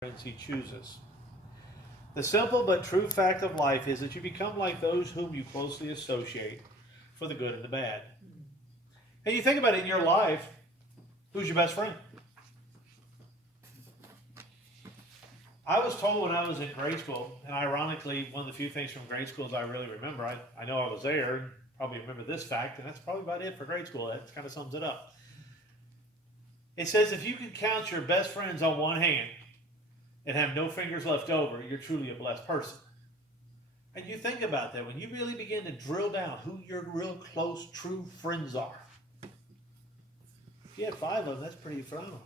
friends he chooses. The simple but true fact of life is that you become like those whom you closely associate, for the good and the bad. And you think about it in your life, who's your best friend? I was told when I was in grade school, and ironically, one of the few things from grade schools I really remember, I know I was there, and probably remember this fact, and that's probably about it for grade school. That kind of sums it up. It says if you can count your best friends on one hand and have no fingers left over, you're truly a blessed person. And you think about that when you really begin to drill down who your real close, true friends are. If you have 5 of them, that's pretty phenomenal.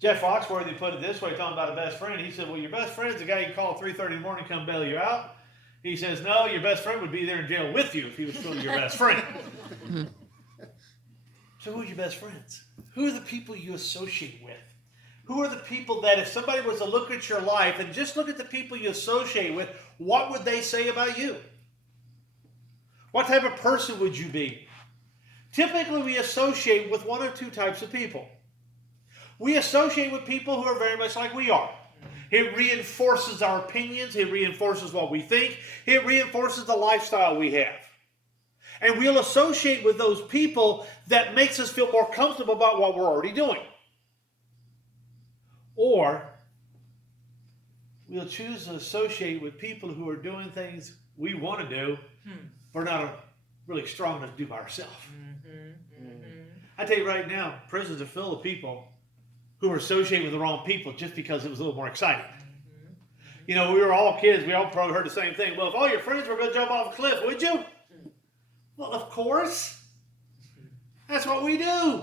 Jeff Foxworthy put it this way, talking about a best friend. He said, well, your best friend's the guy you call at 3:30 in the morning, come bail you out. He says, no, your best friend would be there in jail with you if he was truly your best friend. So who are your best friends? Who are the people you associate with? Who are the people that if somebody was to look at your life and just look at the people you associate with, what would they say about you? What type of person would you be? Typically, we associate with one or two types of people. We associate with people who are very much like we are. It reinforces our opinions. It reinforces what we think. It reinforces the lifestyle we have. And we'll associate with those people that makes us feel more comfortable about what we're already doing. Or we'll choose to associate with people who are doing things we want to do, but not really strong enough to do by ourselves. I tell you right now, prisons are full of people who are associated with the wrong people just because it was a little more exciting. You know, we were all kids. We all probably heard the same thing. Well, if all your friends were going to jump off a cliff, would you? Well, of course. That's what we do.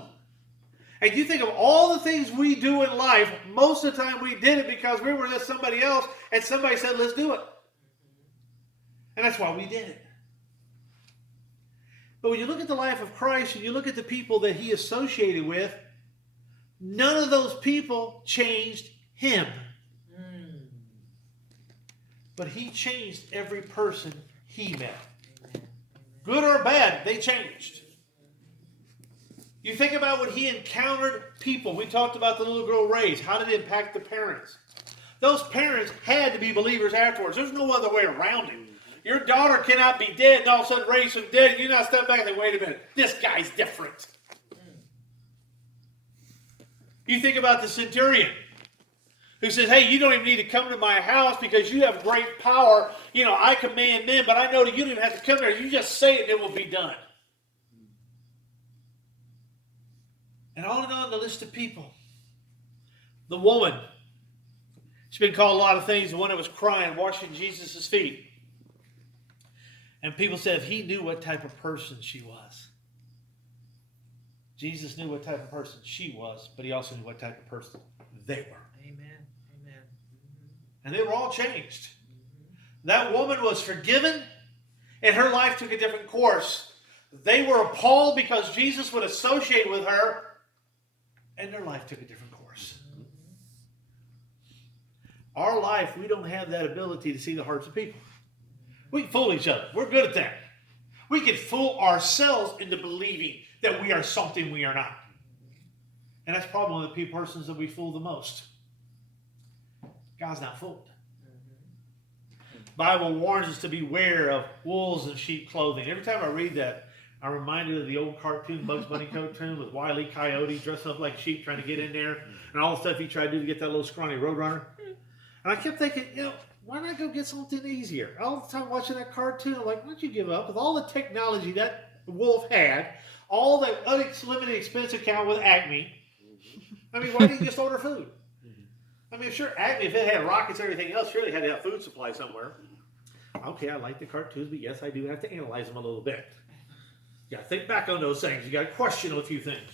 And you think of all the things we do in life, most of the time we did it because we were with somebody else and somebody said, let's do it. And that's why we did it. But when you look at the life of Christ and you look at the people that he associated with, none of those people changed him. But he changed every person he met. Good or bad, they changed. You think about when he encountered people. We talked about the little girl raised. How did it impact the parents? Those parents had to be believers afterwards. There's no other way around it. Your daughter cannot be dead and all of a sudden raised from dead. And you not step back and think, wait a minute, this guy's different. You think about the centurion who says, hey, you don't even need to come to my house because you have great power. You know, I command men, but I know that you don't even have to come there. You just say it and it will be done. And on the list of people. The woman. She's been called a lot of things. The one that was crying, washing Jesus' feet. And people said if he knew what type of person she was. Jesus knew what type of person she was, but he also knew what type of person they were. Amen. Amen. And they were all changed. That woman was forgiven, and her life took a different course. They were appalled because Jesus would associate with her, and their life took a different course. Our life, we don't have that ability to see the hearts of people. We can fool each other. We're good at that. We can fool ourselves into believing that we are something we are not. And that's probably one of the persons that we fool the most. God's not fooled. The Bible warns us to beware of wolves in sheep clothing. Every time I read that, I'm reminded of the old cartoon, Bugs Bunny cartoon with Wile E. Coyote dressing up like sheep trying to get in there and all the stuff he tried to do to get that little scrawny roadrunner. And I kept thinking, you know, why not go get something easier? All the time watching that cartoon, I'm like, why don't you give up? With all the technology that wolf had, all that unlimited expense account with Acme, I mean, why didn't you just order food? I mean, sure, Acme, if it had rockets and everything else, surely it had to have food supply somewhere. Okay, I like the cartoons, but yes, I do have to analyze them a little bit. You got to think back on those things. You got to question a few things.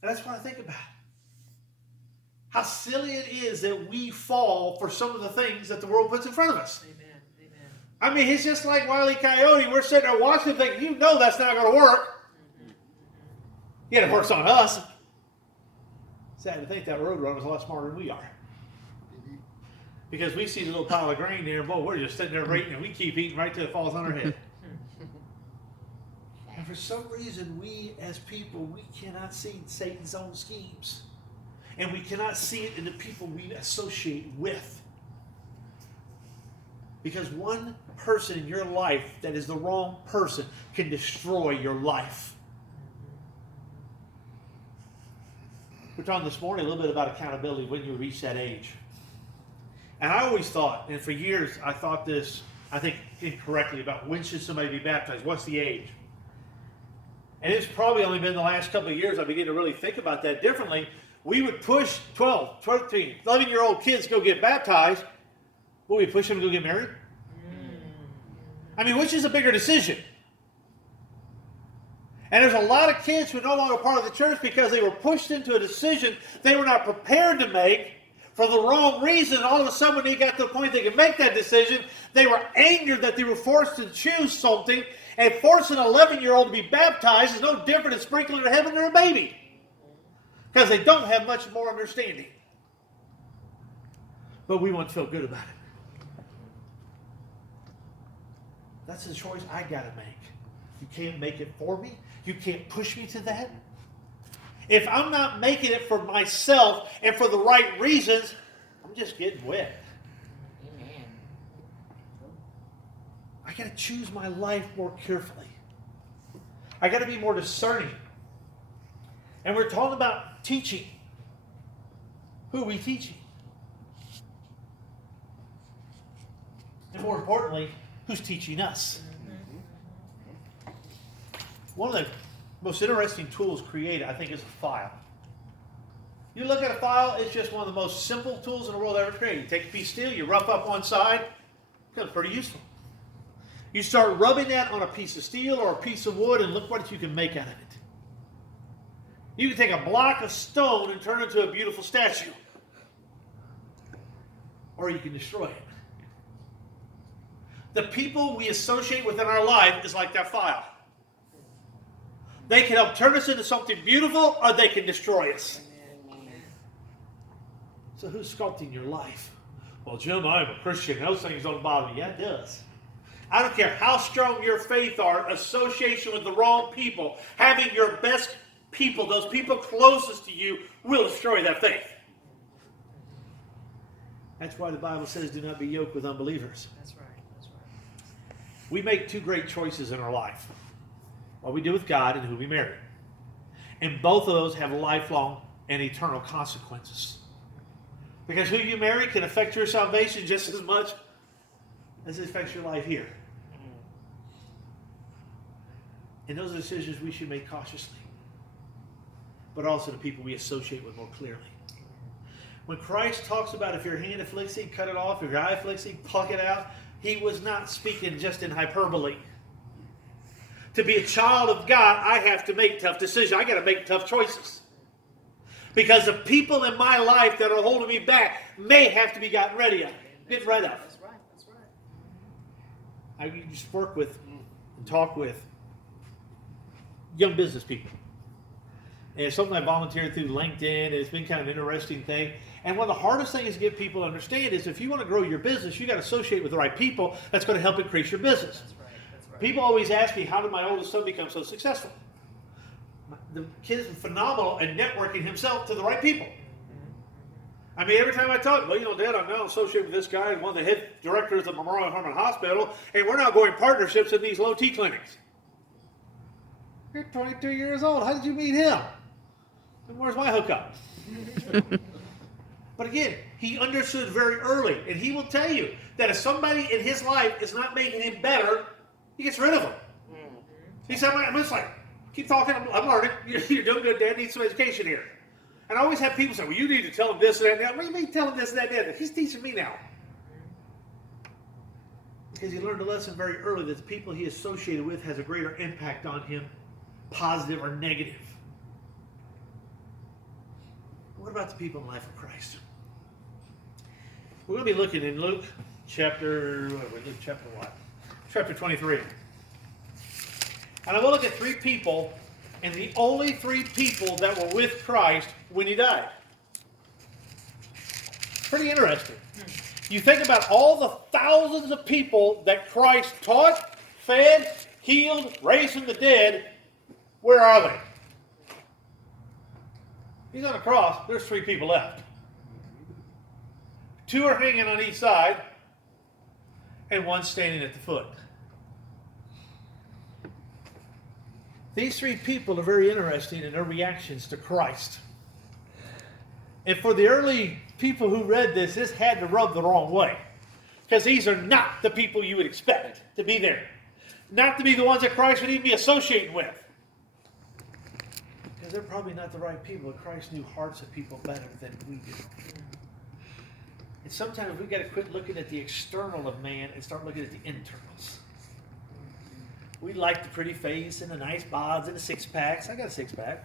And that's what I think about. How silly it is that we fall for some of the things that the world puts in front of us. Amen. Amen. I mean, it's just like Wile E. Coyote. We're sitting there watching thinking, you know that's not going to work. Yet it works on us. Sad to think that Roadrunner's a lot smarter than we are. Because we see the little pile of grain there, and boy, we're just sitting there eating, and we keep eating right till it falls on our head. And for some reason, we as people, we cannot see Satan's own schemes. And we cannot see it in the people we associate with. Because one person in your life that is the wrong person can destroy your life. We're talking this morning a little bit about accountability when you reach that age. And I always thought, and for years I thought this, I think incorrectly, about when should somebody be baptized? What's the age? And it's probably only been the last couple of years I began to really think about that differently. We would push 12, 13, 11-year-old kids to go get baptized. Will we push them to go get married? I mean, which is a bigger decision? And there's a lot of kids who are no longer part of the church because they were pushed into a decision they were not prepared to make for the wrong reason. All of a sudden, when they got to the point they could make that decision, they were angered that they were forced to choose something. And forcing an 11-year-old to be baptized is no different than sprinkling their heaven to a baby. Because they don't have much more understanding. But we want to feel good about it. That's the choice I got to make. You can't make it for me. You can't push me to that. If I'm not making it for myself and for the right reasons, I'm just getting wet. Amen. I got to choose my life more carefully. I got to be more discerning. And we're talking about teaching. Who are we teaching? And more importantly, who's teaching us? One of the most interesting tools created, I think, is a file. You look at a file, it's just one of the most simple tools in the world ever created. You take a piece of steel, you rough up one side, it becomes pretty useful. You start rubbing that on a piece of steel or a piece of wood, and look what you can make out of it. You can take a block of stone and turn it into a beautiful statue. Or you can destroy it. The people we associate within our life is like that file. They can help turn us into something beautiful, or they can destroy us. So who's sculpting your life? Well, Jim, I'm a Christian. Those things don't bother me. Yeah, it does. I don't care how strong your faith are, association with the wrong people, having your best people, those people closest to you, will destroy that faith. That's why the Bible says, do not be yoked with unbelievers. That's right. That's right. We make two great choices in our life. What we do with God and who we marry. And both of those have lifelong and eternal consequences. Because who you marry can affect your salvation just as much as it affects your life here. And those are decisions we should make cautiously. But also the people we associate with more clearly. When Christ talks about if your hand afflicts thee, cut it off. If your eye afflicts thee, pluck it out. He was not speaking just in hyperbole. To be a child of God, I have to make tough decisions. I got to make tough choices. Because the people in my life that are holding me back may have to be gotten rid of. That's right. That's right. I just work with and talk with young business people. And it's something I volunteered through LinkedIn. It's been kind of an interesting thing. And one of the hardest things to get people to understand is if you want to grow your business, you got to associate with the right people that's going to help increase your business. That's right. That's right. People always ask me, how did my oldest son become so successful? The kid is phenomenal at networking himself to the right people. I mean, every time I talk, well, you know, Dad, I'm now associated with this guy and one of the head directors of Memorial Hermann Hospital, and we're now going partnerships in these low T clinics. You're 22 years old. How did you meet him? And where's my hookup? But again, he understood very early, and he will tell you that if somebody in his life is not making him better, he gets rid of them. He said, I'm just like, keep talking, I'm learning. You're doing good, Dad. Need some education here. And I always have people say, well, you need to tell him this and that and that. What do you mean tell him this and that and that? He's teaching me now. Because he learned a lesson very early that the people he associated with has a greater impact on him, positive or negative. What about the people in the life of Christ? We're going to be looking in Luke chapter 23. And I'm going to look at three people, and the only three people that were with Christ when he died. Pretty interesting. You think about all the thousands of people that Christ taught, fed, healed, raised from the dead, where are they? He's on the cross. There's 3 people left. 2 are hanging on each side, and 1 standing at the foot. These 3 people are very interesting in their reactions to Christ. And for the early people who read this had to rub the wrong way. Because these are not the people you would expect to be there. Not to be the ones that Christ would even be associating with. Because they're probably not the right people. Christ knew hearts of people better than we do. And sometimes we got to quit looking at the external of man and start looking at the internals. We like the pretty face and the nice bods and the 6-packs. I got a 6-pack.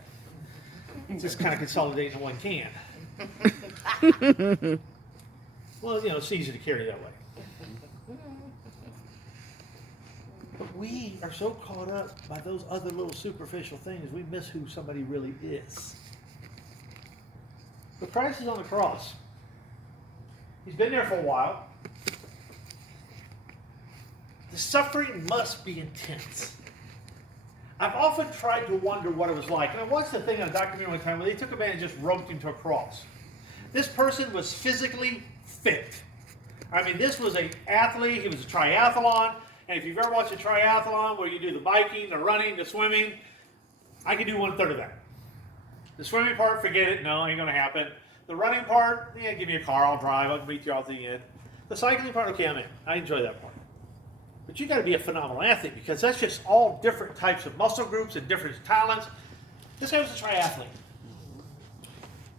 Just kind of consolidate into 1 can. Well, you know, it's easy to carry that way. But we are so caught up by those other little superficial things, we miss who somebody really is. But Christ is on the cross. He's been there for a while. The suffering must be intense. I've often tried to wonder what it was like. And I watched the thing on a documentary one time where they took a man and just roped him to a cross. This person was physically fit. I mean, this was an athlete. He was a triathlon. And if you've ever watched a triathlon where you do the biking, the running, the swimming, I can do 1/3 of that. The swimming part, forget it. No, ain't going to happen. The running part, yeah, give me a car. I'll drive. I'll meet you all at the end. The cycling part, okay, I'm in. I enjoy that part. But you got to be a phenomenal athlete because that's just all different types of muscle groups and different talents. This guy was a triathlete.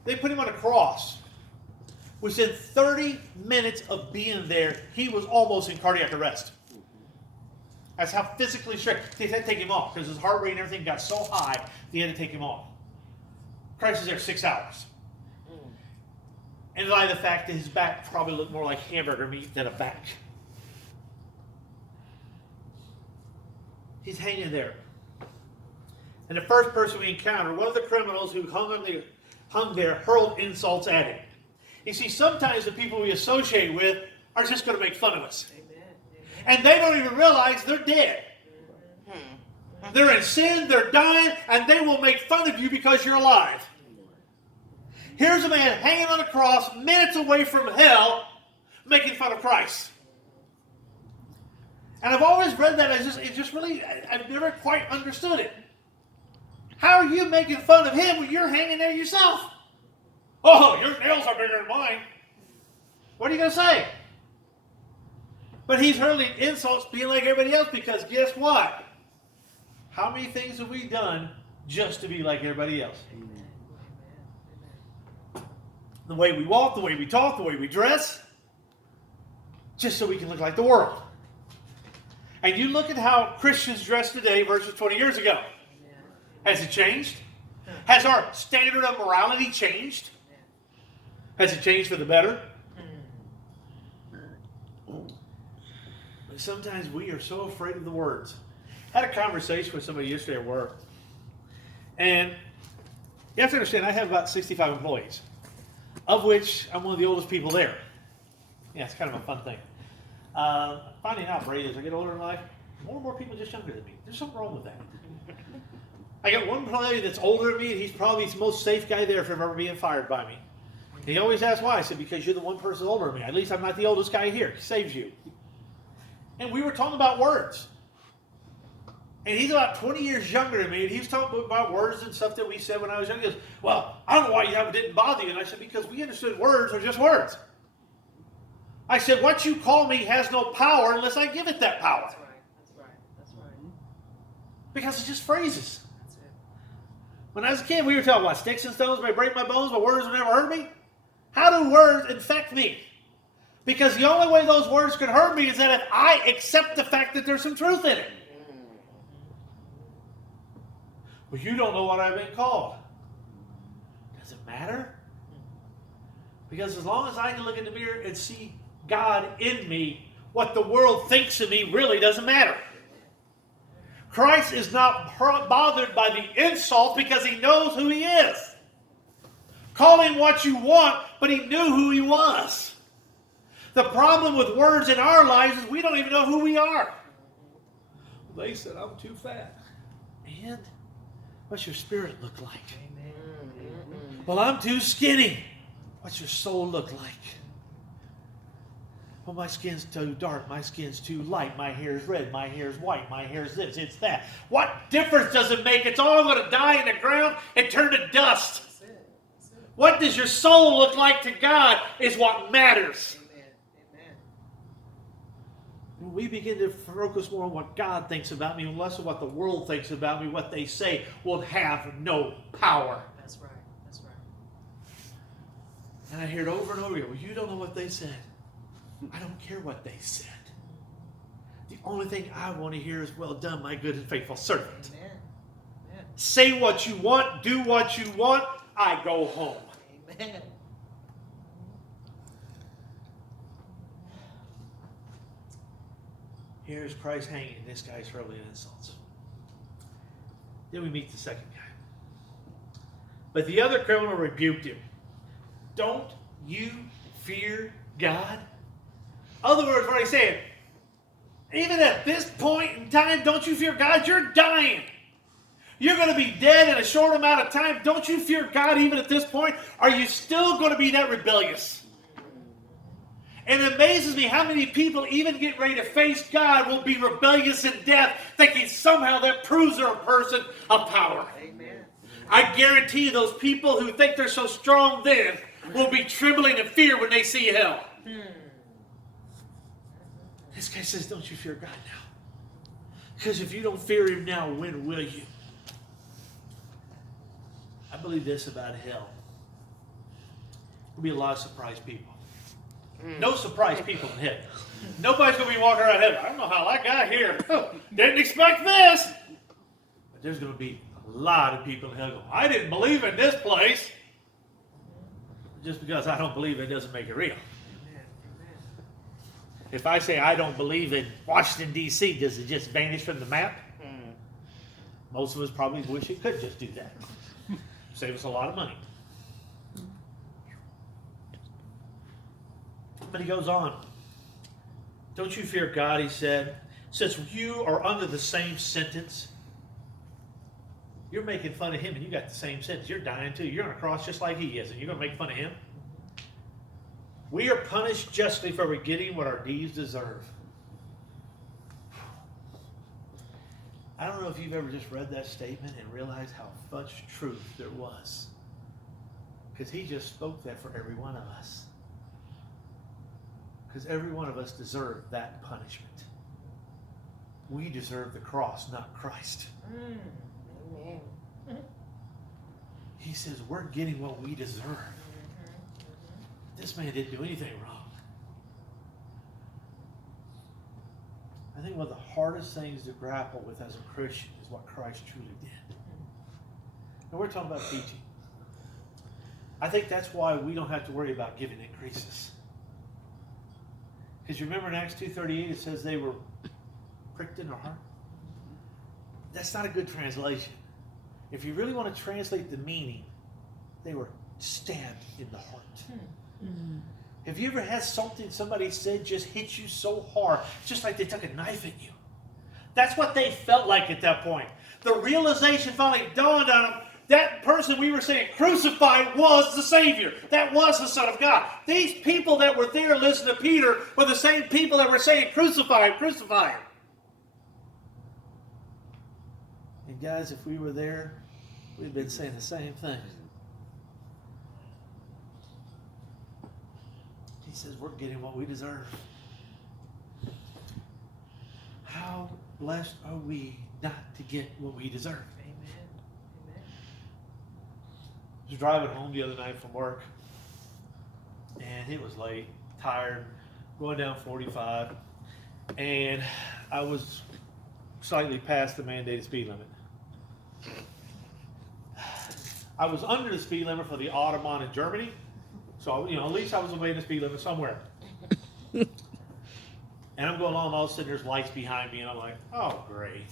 They put him on a cross. Within 30 minutes of being there, he was almost in cardiac arrest. That's how physically strict. They had to take him off because his heart rate and everything got so high, they had to take him off. Christ was there 6 hours. And in light of the fact that his back probably looked more like hamburger meat than a back. He's hanging there. And the first person we encountered, one of the criminals who hung there, hurled insults at him. You see, sometimes the people we associate with are just going to make fun of us. And they don't even realize they're dead. They're in sin, they're dying, and they will make fun of you because you're alive. Here's a man hanging on a cross, minutes away from hell, making fun of Christ. And I've always read that as I've never quite understood it. How are you making fun of him when you're hanging there yourself? Oh, your nails are bigger than mine. What are you going to say? But he's hurling insults being like everybody else because guess what? How many things have we done just to be like everybody else? The way we walk, the way we talk, the way we dress, just so we can look like the world. And you look at how Christians dress today versus 20 years ago. Has it changed? Has our standard of morality changed? Has it changed for the better? But sometimes we are so afraid of the words. I had a conversation with somebody yesterday at work. And you have to understand, I have about 65 employees, of which I'm one of the oldest people there. Yeah, it's kind of a fun thing. Finding out, Brady, as I get older in life, more and more people are just younger than me. There's something wrong with that. I got one employee that's older than me, and he's probably the most safe guy there from ever being fired by me. And he always asks why. I said, because you're the one person older than me. At least I'm not the oldest guy here. He saves you. And we were talking about words. And he's about 20 years younger than me, and he was talking about words and stuff that we said when I was young. He goes, well, I don't know why that didn't bother you. And I said, because we understood words are just words. I said, what you call me has no power unless I give it that power. That's right. That's right. That's right. Because it's just phrases. That's it. When I was a kid, we were talking about sticks and stones may break my bones, but words will never hurt me. How do words infect me? Because the only way those words can hurt me is that if I accept the fact that there's some truth in it. Well, you don't know what I've been called. Does it matter? Because as long as I can look in the mirror and see God in me, what the world thinks of me really doesn't matter. Christ is not bothered by the insult because he knows who he is. Call him what you want, but he knew who he was. The problem with words in our lives is we don't even know who we are. They said, I'm too fat. And what's your spirit look like? Amen. Well, I'm too skinny. What's your soul look like? Well, my skin's too dark. My skin's too light. My hair's red. My hair's white. My hair's this. It's that. What difference does it make? It's all going to die in the ground and turn to dust. That's it. That's it. What does your soul look like to God is what matters. Amen. Amen. When we begin to focus more on what God thinks about me and less on what the world thinks about me, what they say will have no power. That's right. That's right. And I hear it over and over again. Well, you don't know what they said. I don't care what they said. The only thing I want to hear is, well done, my good and faithful servant. Amen. Amen. Say what you want, do what you want, I go home. Amen. Here's Christ hanging. This guy's hurling insults. Then we meet the second guy. But the other criminal rebuked him. Don't you fear God? In other words, what he's saying, even at this point in time, don't you fear God? You're dying. You're going to be dead in a short amount of time. Don't you fear God even at this point? Are you still going to be that rebellious? And it amazes me how many people, even get ready to face God, will be rebellious in death, thinking somehow that proves they're a person of power. Amen. I guarantee you those people who think they're so strong then will be trembling in fear when they see hell. This guy says, don't you fear God now? Because if you don't fear him now, when will you? I believe this about hell. There'll be a lot of surprised people. No surprised people in heaven. Nobody's going to be walking around heaven. I don't know how I got here. Didn't expect this. But there's going to be a lot of people in heaven going, I didn't believe in this place. Just because I don't believe it doesn't make it real. If I say I don't believe in Washington, D.C., does it just vanish from the map? Most of us probably wish it could just do that. Save us a lot of money. But he goes on. Don't you fear God, he said, since you are under the same sentence. You're making fun of him and you got the same sentence. You're dying too. You're on a cross just like he is, and you're going to make fun of him? We are punished justly for getting what our deeds deserve. I don't know if you've ever just read that statement and realized how much truth there was. Because he just spoke that for every one of us. Because every one of us deserved that punishment. We deserve the cross, not Christ. Amen. He says we're getting what we deserve. This man didn't do anything wrong. I think one of the hardest things to grapple with as a Christian is what Christ truly did. And we're talking about teaching. I think that's why we don't have to worry about giving increases. Because you remember in Acts 2:38 it says they were pricked in their heart? That's not a good translation. If you really want to translate the meaning, they were stabbed in the heart. Have you ever had something somebody said just hit you so hard, just like they took a knife at you? That's what they felt like at that point. The realization finally dawned on them. That person we were saying crucified was the Savior. That was the Son of God. These people that were there listening to Peter were the same people that were saying crucify him, crucify him. And guys, if we were there, we'd been saying the same thing. He says we're getting what we deserve. How blessed are we not to get what we deserve? Amen. Amen. I was driving home the other night from work, and it was late, tired, going down 45, and I was slightly past the mandated speed limit. I was under the speed limit for the Autobahn in Germany, so at least I was obeying the speed limit somewhere. And I'm going along, all of a sudden there's lights behind me, and I'm like, oh great.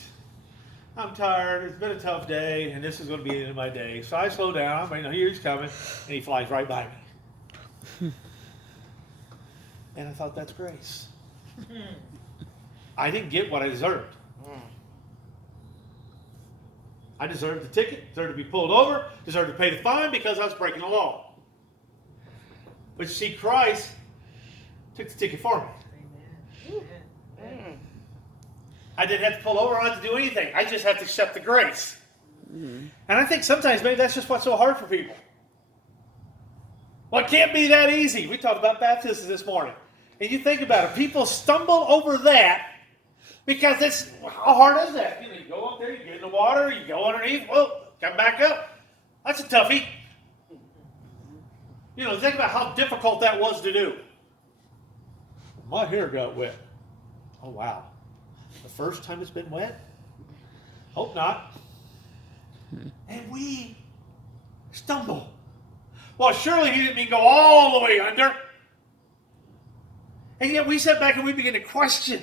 I'm tired, it's been a tough day, and this is going to be the end of my day. So I slow down, here he's coming, and he flies right by me. And I thought, that's grace. I didn't get what I deserved. I deserved the ticket, deserved to be pulled over, deserved to pay the fine because I was breaking the law. But you see, Christ took the ticket for me. Amen. Amen. I didn't have to pull over, I didn't have to do anything. I just have to accept the grace. And I think sometimes maybe that's just what's so hard for people. Well, it can't be that easy. We talked about baptism this morning. And you think about it, people stumble over that because it's, how hard is that? You go up there, you get in the water, you go underneath, well, come back up. That's a toughie. Think about how difficult that was to do. My hair got wet. Oh, wow. The first time it's been wet? Hope not. And we stumble. Well, surely he didn't mean go all the way under. And yet we sit back and we begin to question.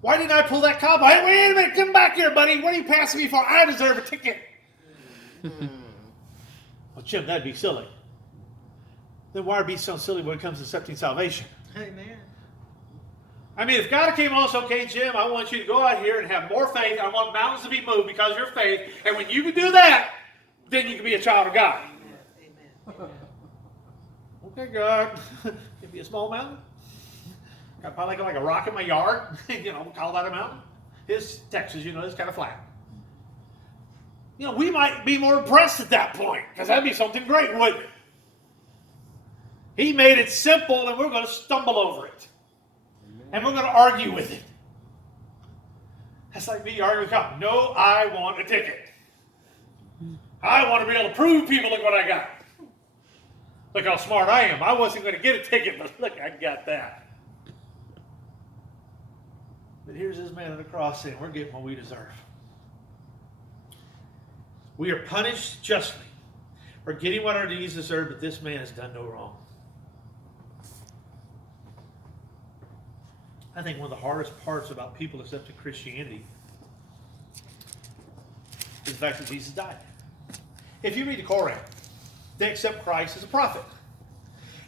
Why didn't I pull that cop? Hey, wait a minute, come back here, buddy. What are you passing me for? I deserve a ticket. Well, Jim, that'd be silly. Then why be so silly when it comes to accepting salvation? Amen. I mean, if God came along and said, okay, Jim, I want you to go out here and have more faith. I want mountains to be moved because of your faith. And when you can do that, then you can be a child of God. Amen. Okay, God. Give me a small mountain. Got probably like a rock in my yard. Call that a mountain. It's Texas, it's kind of flat. We might be more impressed at that point because that'd be something great, wouldn't it? He made it simple and we're going to stumble over it. And we're going to argue with it. That's like me arguing with God. No, I want a ticket. I want to be able to prove people, look what I got. Look how smart I am. I wasn't going to get a ticket, but look, I got that. But here's this man on the cross saying, we're getting what we deserve. We are punished justly. We're getting what our deeds deserve, but this man has done no wrong. I think one of the hardest parts about people accepting Christianity is the fact that Jesus died. If you read the Koran, they accept Christ as a prophet.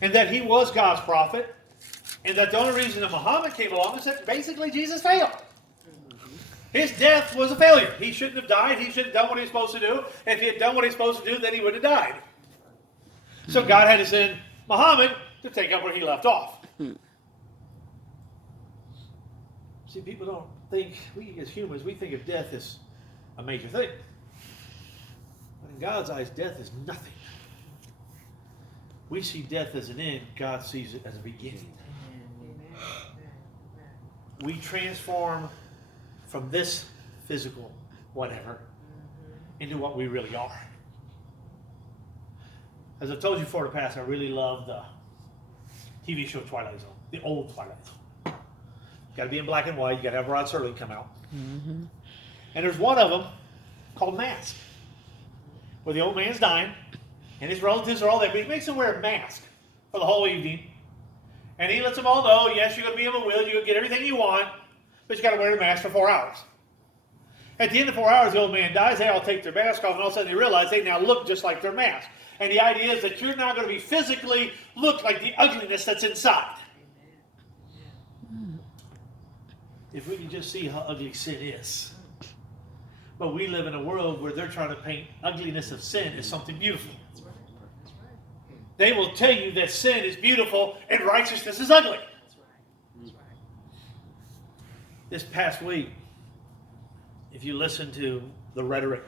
And that he was God's prophet. And that the only reason that Muhammad came along is that basically Jesus failed. His death was a failure. He shouldn't have died. He should have done what he was supposed to do. And if he had done what he was supposed to do, then he would have died. So God had to send Muhammad to take up where he left off. See, people don't think, we as humans, we think of death as a major thing. But in God's eyes, death is nothing. We see death as an end. God sees it as a beginning. We transform from this physical whatever into what we really are. As I've told you before in the past, I really love the TV show Twilight Zone, the old Twilight Zone. Got to be in black and white. You got to have Rod Serling come out. And there's one of them called Mask, where the old man's dying, and his relatives are all there, but he makes them wear a mask for the whole evening. And he lets them all know, yes, you're going to be able to will, you're going to get everything you want, but you got to wear a mask for 4 hours. At the end of 4 hours, the old man dies. They all take their mask off, and all of a sudden they realize they now look just like their mask. And the idea is that you're not going to be physically look like the ugliness that's inside. If we can just see how ugly sin is. But we live in a world where they're trying to paint ugliness of sin as something beautiful. That's right. That's right. They will tell you that sin is beautiful and righteousness is ugly. That's right. That's right. This past week, if you listen to the rhetoric,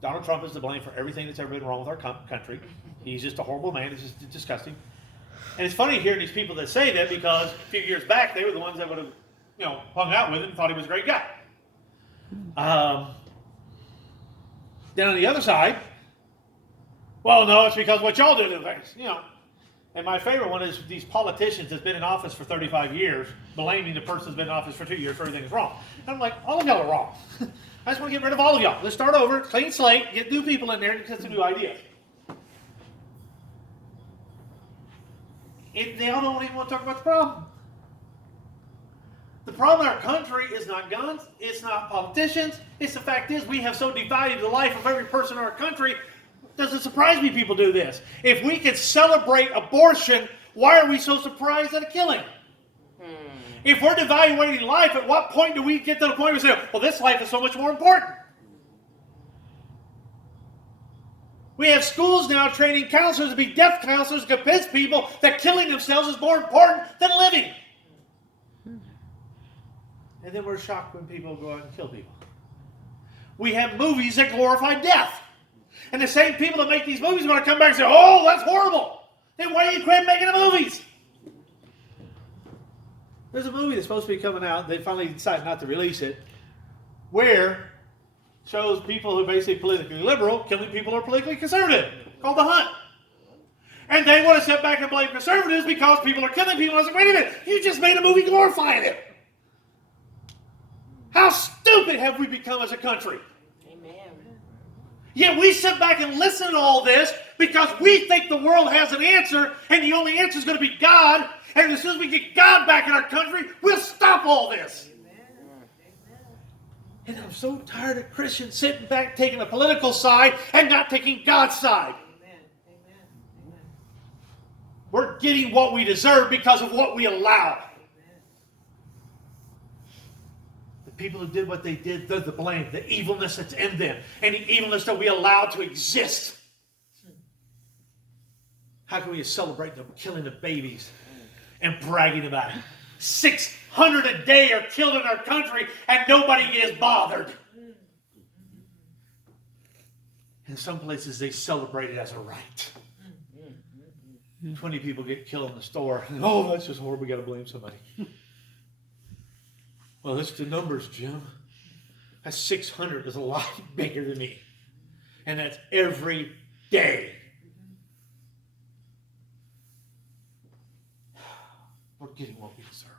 Donald Trump is to blame for everything that's ever been wrong with our country. He's just a horrible man. It's just disgusting. And it's funny hearing these people that say that because a few years back they were the ones that would have, hung out with him and thought he was a great guy. Then on the other side, well, no, it's because what y'all do to things, And my favorite one is these politicians that's been in office for 35 years blaming the person that's been in office for 2 years for everything that's wrong. And I'm like, all of y'all are wrong. I just want to get rid of all of y'all. Let's start over, clean slate, get new people in there and get some new ideas. They all don't even want to talk about the problem. The problem in our country is not guns, it's not politicians, it's the fact is we have so divided the life of every person in our country. Does it surprise me people do this? If we could celebrate abortion, why are we so surprised at a killing? If we're evaluating life, at what point do we get to the point where we say, well, this life is so much more important? We have schools now training counselors to be deaf counselors to convince people that killing themselves is more important than living. And then we're shocked when people go out and kill people. We have movies that glorify death. And the same people that make these movies want to come back and say, oh, that's horrible. Then why do you quit making the movies? There's a movie that's supposed to be coming out. They finally decided not to release it. Where shows people who are basically politically liberal killing people who are politically conservative. Called The Hunt. And they want to sit back and blame conservatives because people are killing people. I was like, wait a minute. You just made a movie glorifying it. How stupid have we become as a country? Amen. Yet we sit back and listen to all this because we think the world has an answer, and the only answer is going to be God. And as soon as we get God back in our country, we'll stop all this. And I'm so tired of Christians sitting back taking a political side and not taking God's side. We're getting what we deserve because of what we allow. People who did what they did, they're the blame, the evilness that's in them, and the evilness that we allow to exist. How can we celebrate the killing of babies and bragging about it? 600 a day are killed in our country, and nobody is bothered. In some places, they celebrate it as a right. 20 people get killed in the store. Oh, that's just horrible. We got to blame somebody. Well, that's the numbers, Jim. That's 600 is a lot bigger than me. And that's every day. We're getting what we deserve.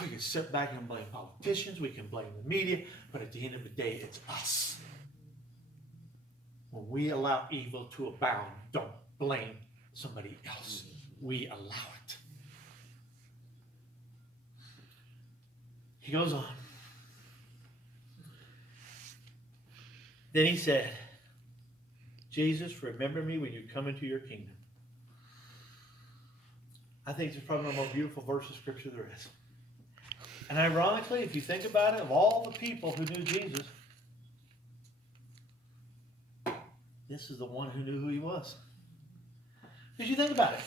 We can sit back and blame politicians. We can blame the media. But at the end of the day, it's us. When we allow evil to abound, don't blame somebody else. We allow it. He goes on. Then he said, Jesus, remember me when you come into your kingdom. I think it's probably the most beautiful verse of Scripture there is. And ironically, if you think about it, of all the people who knew Jesus, this is the one who knew who he was. Because you think about it.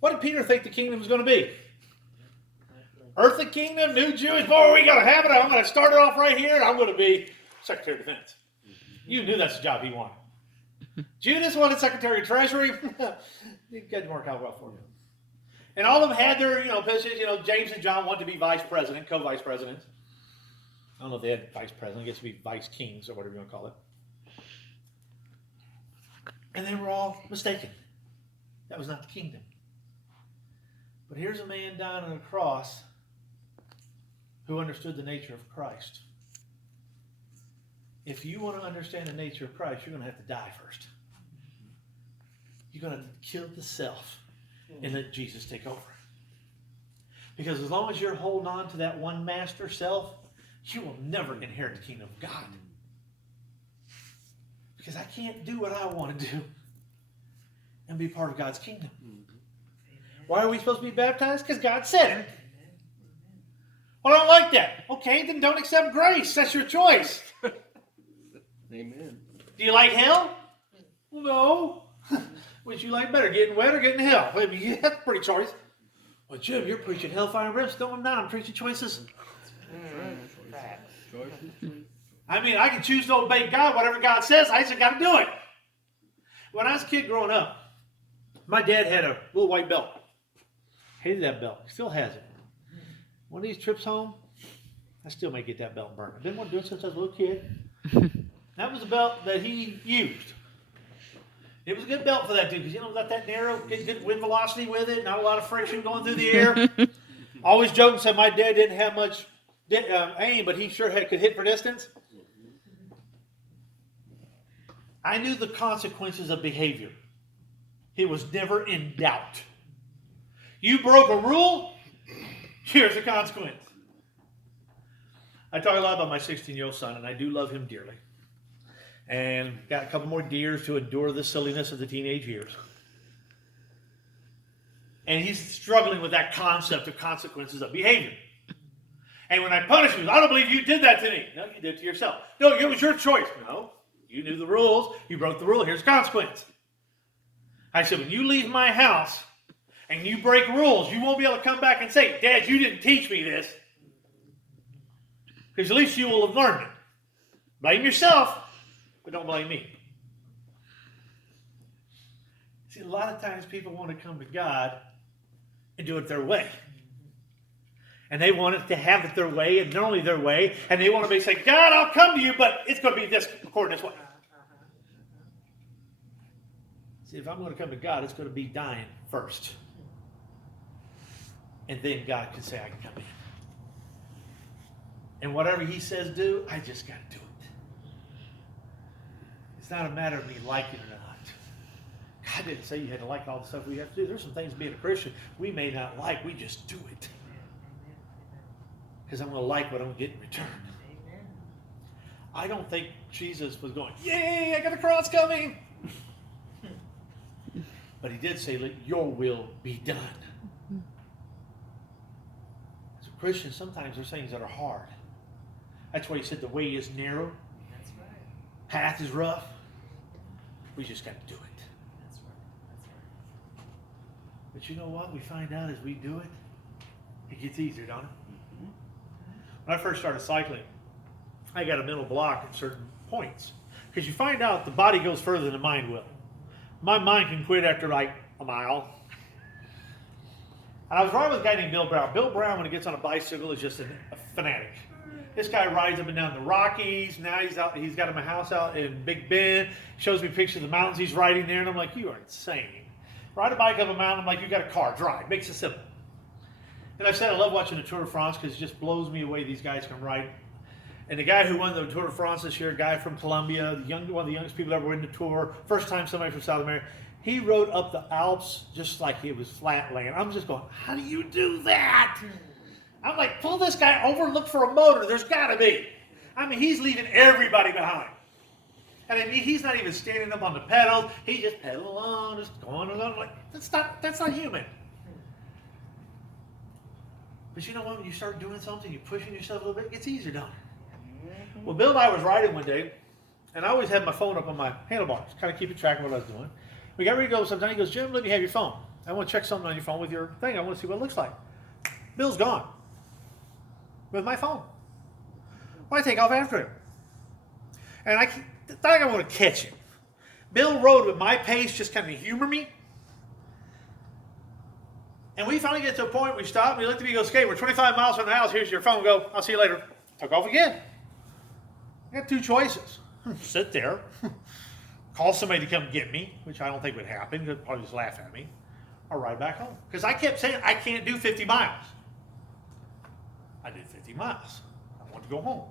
What did Peter think the kingdom was going to be? Earthly kingdom, new Jewish, boy, we got to have it. I'm going to start it off right here, and I'm going to be Secretary of Defense. You knew that's the job he wanted. Judas wanted Secretary of Treasury. It didn't work out well for him. And all of them had their, positions. James and John wanted to be vice president, co-vice presidents. I don't know if they had vice president. I guess it'd be vice kings or whatever you want to call it. And they were all mistaken. That was not the kingdom. But here's a man dying on a cross who understood the nature of Christ. If you want to understand the nature of Christ, you're going to have to die first. You're going to kill the self and let Jesus take over. Because as long as you're holding on to that one master self, you will never inherit the kingdom of God. Because I can't do what I want to do and be part of God's kingdom. Why are we supposed to be baptized? Because God said it. Well, I don't like that. Okay, then don't accept grace. That's your choice. Amen. Do you like hell? Well, no. Which you like better, getting wet or getting in hell? I mean, that's a pretty choice. Well, Jim, you're preaching hellfire and brimstone. I'm not. I'm preaching choices. Choices. I mean, I can choose to obey God. Whatever God says, I just got to do it. When I was a kid growing up, my dad had a little white belt. Hated that belt. He still has it. One of these trips home, I still may get that belt burned. I didn't want to do it since I was a little kid. That was a belt that he used. It was a good belt for that dude because, got that narrow, good wind velocity with it, not a lot of friction going through the air. Always joking, said my dad didn't have much aim, but he sure could hit for distance. I knew the consequences of behavior. It was never in doubt. You broke a rule, here's the consequence. I talk a lot about my 16-year-old son, and I do love him dearly. And got a couple more years to endure the silliness of the teenage years. And he's struggling with that concept of consequences of behavior. And when I punish you, I don't believe you did that to me. No, you did it to yourself. No, it was your choice. No, you knew the rules. You broke the rule. Here's the consequence. I said, when you leave my house and you break rules, you won't be able to come back and say, Dad, you didn't teach me this. Because at least you will have learned it. Blame yourself, but don't blame me. See, a lot of times people want to come to God and do it their way. And they want it to have it their way, and not only their way, and they want to be say, God, I'll come to you, but it's going to be this according to this way. See, if I'm going to come to God, it's going to be dying first. And then God can say, I can come in. And whatever he says do, I just got to do it. It's not a matter of me liking it or not. God didn't say you had to like all the stuff we have to do. There's some things being a Christian we may not like. We just do it. Because I'm going to like what I'm going to get in return. Amen. I don't think Jesus was going, yay, I got a cross coming. But he did say, let your will be done. As a Christian, sometimes there's things that are hard. That's why he said the way is narrow. That's right. Path is rough. We just got to do it. That's right. That's right. But you know what? We find out as we do it, it gets easier, don't it? When I first started cycling, I got a mental block at certain points. Because you find out the body goes further than the mind will. My mind can quit after like a mile. And I was riding with a guy named Bill Brown. Bill Brown, when he gets on a bicycle, is just a fanatic. This guy rides up and down the Rockies. Now he's out. He's got him a house out in Big Bend. Shows me pictures of the mountains he's riding there, and I'm like, you are insane. Ride a bike up a mountain. I'm like, you got a car. Drive. Makes it simple. And I've said I love watching the Tour de France because it just blows me away these guys can ride. And the guy who won the Tour de France this year, a guy from Colombia, one of the youngest people ever win the Tour, first time somebody from South America, he rode up the Alps just like it was flat land. I'm just going, how do you do that? I'm like, pull this guy over, look for a motor. There's got to be. I mean, he's leaving everybody behind. And I mean, he's not even standing up on the pedals. He's just pedaling along, just going along. Like, that's not human. But you know what? When you start doing something, you're pushing yourself a little bit, it gets easier, don't it? Well, Bill and I was riding one day, and I always had my phone up on my handlebars, kind of keeping track of what I was doing. We got ready to go sometime. He goes, Jim, let me have your phone. I want to check something on your phone with your thing. I want to see what it looks like. Bill's gone with my phone. Well, I take off after him. And I thought I want to catch him. Bill rode with my pace, just kind of humor me. And we finally get to a point, we stop, and he looked at me and goes, okay, we're 25 miles from the house, here's your phone, go, I'll see you later. Took off again. I got two choices. Sit there, call somebody to come get me, which I don't think would happen, they'd probably just laugh at me, or ride back home. Because I kept saying, I can't do 50 miles. I did 50 miles. I wanted to go home.